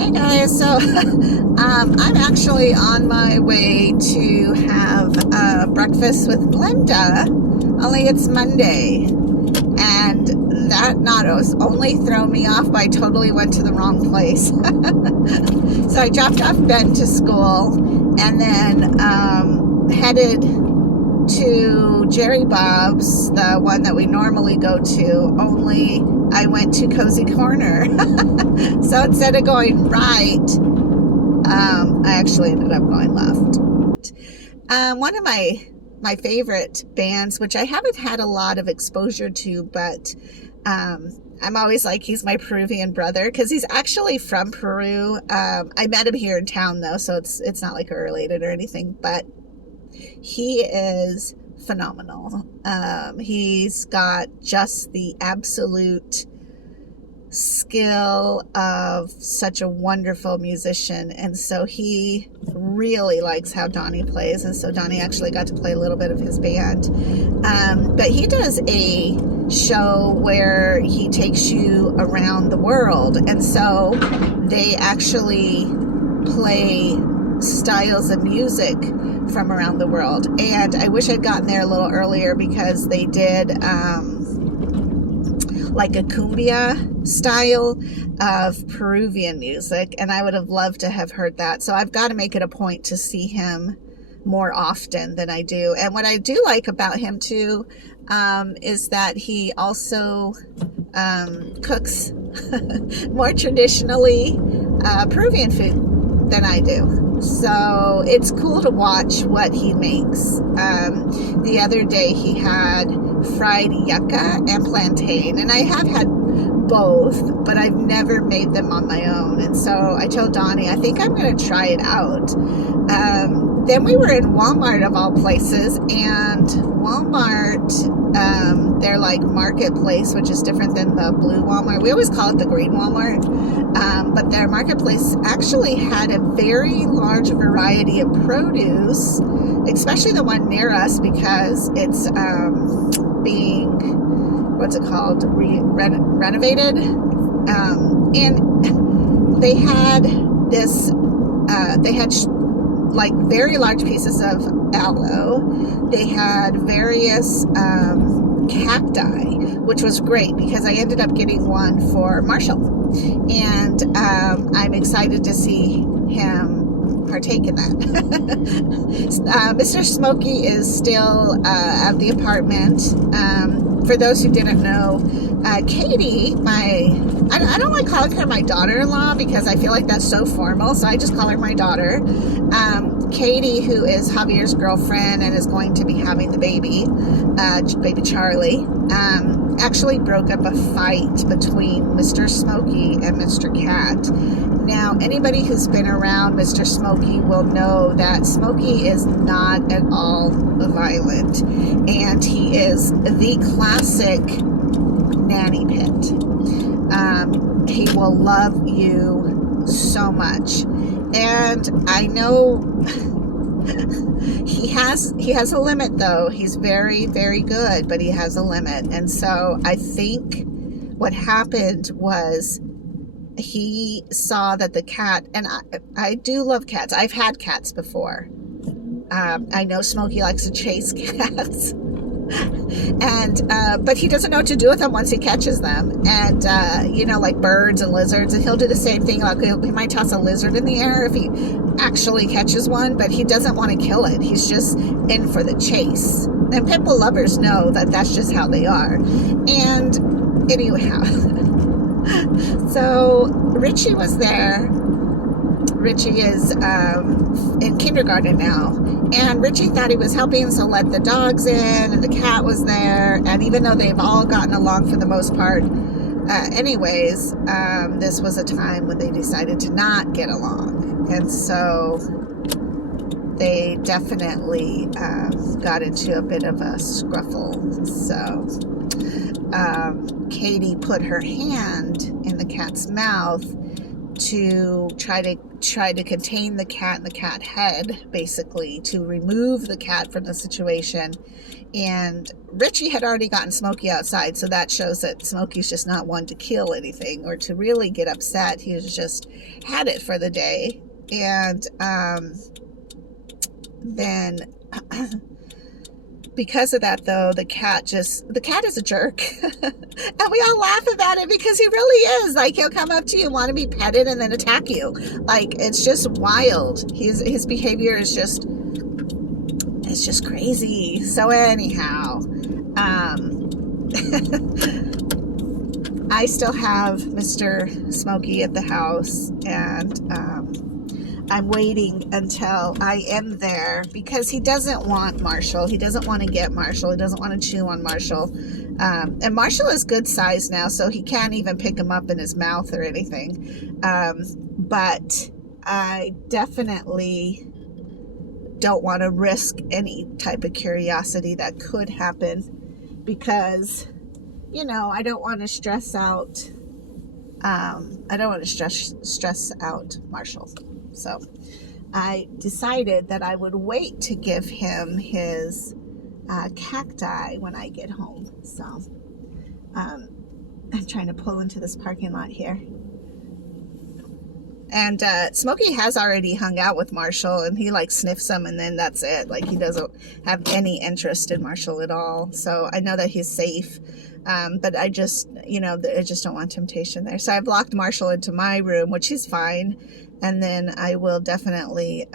Hey guys, so I'm actually on my way to have breakfast with Glenda, only it's Monday, and that not only thrown me off, but I totally went to the wrong place. So I dropped off Ben to school and then headed to Jerry Bob's, the one that we normally go to, only I went to Cozy Corner. So instead of going right, I actually ended up going left. One of my favorite bands, which I haven't had a lot of exposure to, but I'm always like, he's my Peruvian brother, because he's actually from Peru. I met him here in town, though, so it's not like we're related or anything, but he is phenomenal. He's got just the absolute skill of such a wonderful musician, and so he really likes how Donnie plays, and so Donnie actually got to play a little bit of his band. But he does a show where he takes you around the world, and so they actually play styles of music from around the world. And I wish I'd gotten there a little earlier, because they did like a cumbia style of Peruvian music, and I would have loved to have heard that. So I've got to make it a point to see him more often than I do. And what I do like about him too is that he also cooks more traditionally Peruvian food than I do. So it's cool to watch what he makes. The other day he had fried yucca and plantain, and I have had both, but I've never made them on my own. And so I told Donnie, I think I'm going to try it out. Then we were in Walmart, of all places, and Walmart, their like marketplace, which is different than the blue Walmart. We always call it the green Walmart, but their marketplace actually had a very large variety of produce, especially the one near us, because it's being, what's it called, renovated, and they had this, they had like very large pieces of aloe. They had various cacti, which was great, because I ended up getting one for Marshall, and I'm excited to see him partake in that. Mr. Smokie is still at the apartment. For those who didn't know, Katie, I don't like calling her my daughter-in-law, because I feel like that's so formal, so I just call her my daughter. Katie, who is Javier's girlfriend and is going to be having the baby Charlie, actually broke up a fight between Mr. Smokie and Mr. Cat. Now, anybody who's been around Mr. Smokie will know that Smokie is not at all violent, and he is the classic nanny pit. He will love you so much, and I know he has a limit, though. He's very, very good, but he has a limit. And so I think what happened was he saw that the cat, and I do love cats. I've had cats before. I know Smokie likes to chase cats. And but he doesn't know what to do with them once he catches them. And you know, like birds and lizards, and he'll do the same thing. Like he might toss a lizard in the air if he actually catches one, but he doesn't want to kill it. He's just in for the chase. And pit bull lovers know that that's just how they are. And anyhow, so Richie was there. Richie is in kindergarten now, and Richie thought he was helping, so let the dogs in, and the cat was there. And even though they've all gotten along for the most part anyways, this was a time when they decided to not get along, and so they definitely got into a bit of a scruffle. So Katie put her hand in the cat's mouth to try to contain the cat and the cat head, basically to remove the cat from the situation. And Richie had already gotten Smokie outside, so that shows that Smokie's just not one to kill anything or to really get upset. He was just had it for the day. And then because of that, though, the cat is a jerk. And we all laugh about it because he really is. Like, he'll come up to you, want to be petted, and then attack you. Like, it's just wild. His behavior is just, it's just crazy. So anyhow, I still have Mr. Smokie at the house, and I'm waiting until I am there because he doesn't want Marshall. He doesn't want to get Marshall. He doesn't want to chew on Marshall. And Marshall is good size now, so he can't even pick him up in his mouth or anything. But I definitely don't want to risk any type of curiosity that could happen because, you know, I don't want to stress out. I don't want to stress out Marshall. So I decided that I would wait to give him his cacti when I get home. So I'm trying to pull into this parking lot here. And Smokie has already hung out with Marshall, and he like sniffs him, and then that's it. Like, he doesn't have any interest in Marshall at all. So I know that he's safe. But I just, you know, I just don't want temptation there. So I've locked Marshall into my room, which is fine. And then I will definitely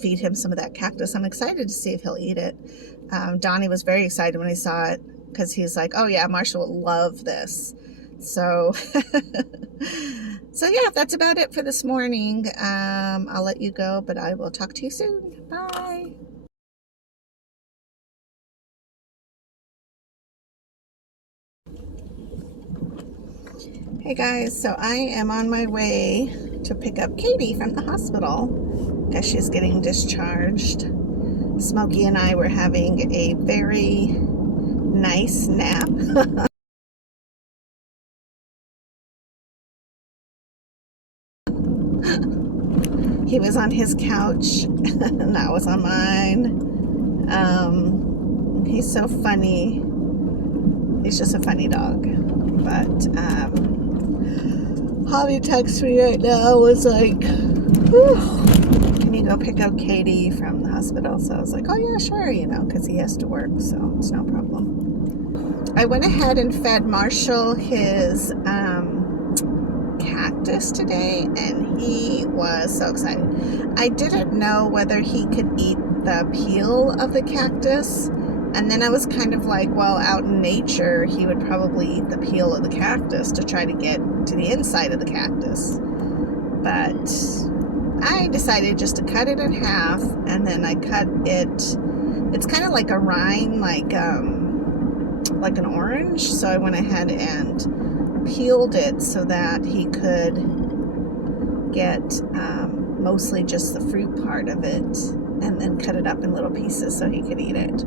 feed him some of that cactus. I'm excited to see if he'll eat it. Donnie was very excited when he saw it because he's like, oh yeah, Marshall will love this. So, so yeah, that's about it for this morning. I'll let you go, but I will talk to you soon. Bye. Hey guys, so I am on my way to pick up Katie from the hospital because she's getting discharged. Smokie and I were having a very nice nap. He was on his couch and I was on mine. He's so funny. He's just a funny dog. But Javi texted me right now, was like, can you go pick up Katie from the hospital? So I was like, oh yeah, sure, you know, because he has to work, so it's no problem. I went ahead and fed Marshall his cactus today, and he was so excited. I didn't know whether he could eat the peel of the cactus, and then I was kind of like, well, out in nature, he would probably eat the peel of the cactus to try to get to the inside of the cactus. But I decided just to cut it in half, and then I cut it, it's kind of like a rind, like an orange. So I went ahead and peeled it so that he could get mostly just the fruit part of it, and then cut it up in little pieces so he could eat it.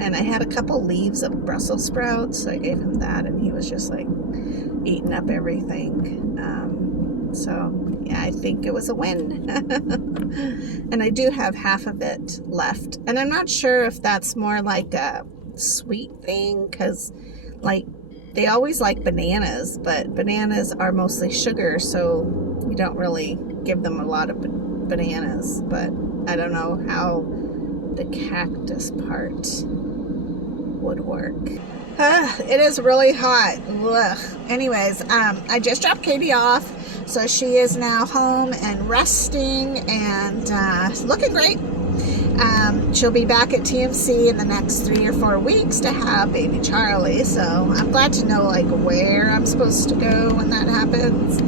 And I had a couple leaves of Brussels sprouts, so I gave him that, and he was just like eating up everything. So yeah, I think it was a win. And I do have half of it left, and I'm not sure if that's more like a sweet thing, because like they always like bananas, but bananas are mostly sugar, so we don't really give them a lot of bananas. But I don't know how the cactus part would work. It is really hot. Ugh. Anyways, I just dropped Katie off, so she is now home and resting and looking great. She'll be back at TMC in the next 3 or 4 weeks to have baby Charlie, so I'm glad to know like where I'm supposed to go when that happens.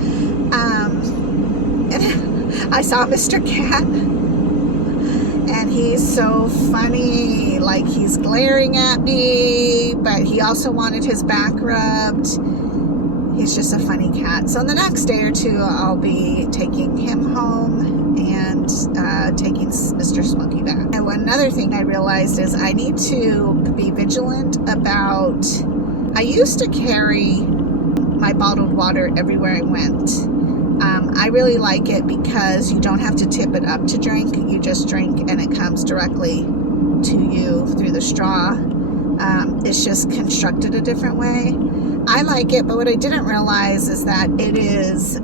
And I saw Mr. Cat, and he's so funny. Like, he's glaring at me, but he also wanted his back rubbed. He's just a funny cat. So in the next day or two, I'll be taking him home and taking Mr. Smokie back. And one other thing I realized is I need to be vigilant about, I used to carry my bottled water everywhere I went. I really like it because you don't have to tip it up to drink. You just drink and it comes directly to you through the straw. It's just constructed a different way. I like it, but what I didn't realize is that it is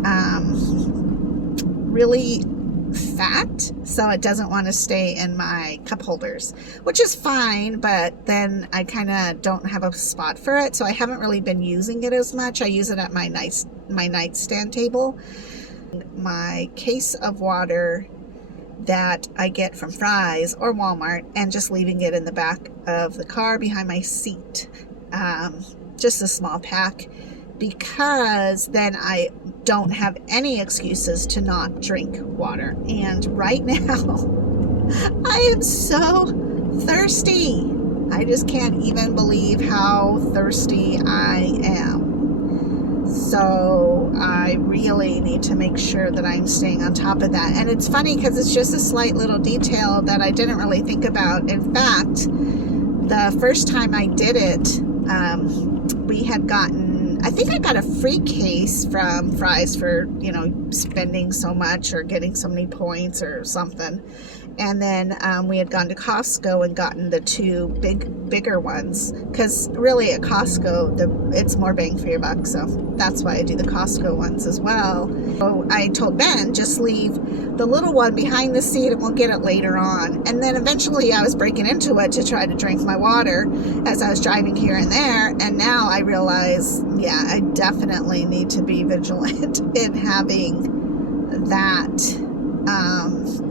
really fat, so it doesn't want to stay in my cup holders, which is fine, but then I kind of don't have a spot for it, so I haven't really been using it as much. I use it at my nightstand table. My case of water that I get from Fry's or Walmart, and just leaving it in the back of the car behind my seat, just a small pack, because then I don't have any excuses to not drink water. And right now I am so thirsty. I just can't even believe how thirsty I am. So I really need to make sure that I'm staying on top of that. And it's funny because it's just a slight little detail that I didn't really think about. In fact, the first time I did it, we had gotten, I think I got a free case from Fry's for, you know, spending so much or getting so many points or something. And then we had gone to Costco and gotten the two bigger ones, because really at Costco it's more bang for your buck, so that's why I do the Costco ones as well. So I told Ben, just leave the little one behind the seat and we'll get it later on. And then eventually I was breaking into it to try to drink my water as I was driving here and there, and now I realize, yeah, I definitely need to be vigilant in having that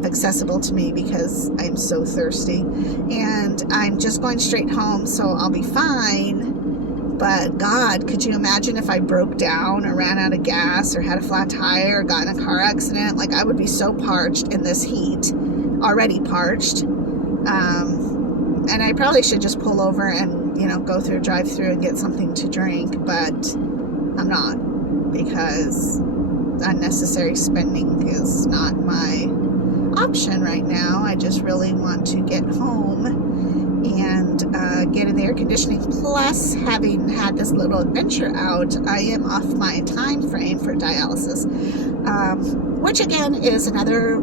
accessible to me, because I'm so thirsty. And I'm just going straight home, so I'll be fine. But God, could you imagine if I broke down or ran out of gas or had a flat tire or got in a car accident? Like, I would be so parched in this heat, already parched. And I probably should just pull over and, you know, go through a drive-through and get something to drink, but I'm not, because unnecessary spending is not my option right now. I just really want to get home and get in the air conditioning. Plus, having had this little adventure out, I am off my time frame for dialysis, which again is another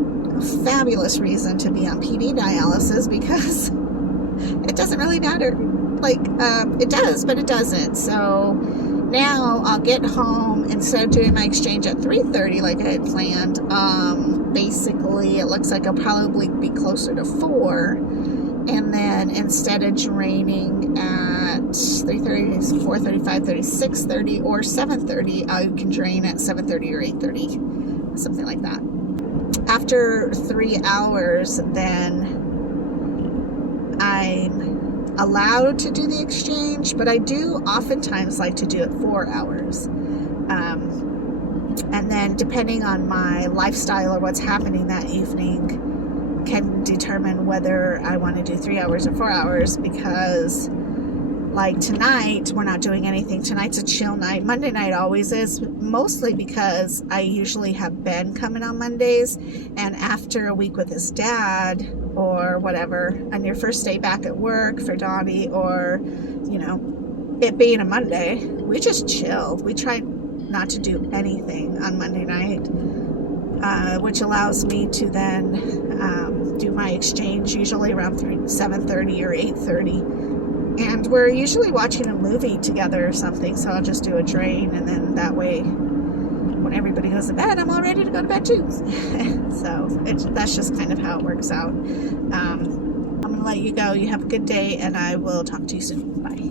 fabulous reason to be on PD dialysis, because it doesn't really matter. Like, it does, but it doesn't. So now I'll get home, instead of doing my exchange at 3:30 like I had planned. Basically, it looks like I'll probably be closer to 4. And then instead of draining at 3:30, 4:30, 5:30, 6:30, or 7:30, I can drain at 7:30 or 8:30, something like that. After 3 hours, then I'm allowed to do the exchange, but I do oftentimes like to do it 4 hours. And then depending on my lifestyle or what's happening that evening can determine whether I want to do 3 hours or 4 hours, because like tonight, we're not doing anything. Tonight's a chill night. Monday night always is, mostly because I usually have Ben coming on Mondays, and after a week with his dad or whatever, on your first day back at work for Donnie, or, you know, it being a Monday, we just chill. We try not to do anything on Monday night, which allows me to then do my exchange usually around 7:30 or 8:30. And we're usually watching a movie together or something, so I'll just do a drain, and then that way, when everybody goes to bed, I'm all ready to go to bed too. So that's just kind of how it works out. I'm going to let you go. You have a good day, and I will talk to you soon. Bye.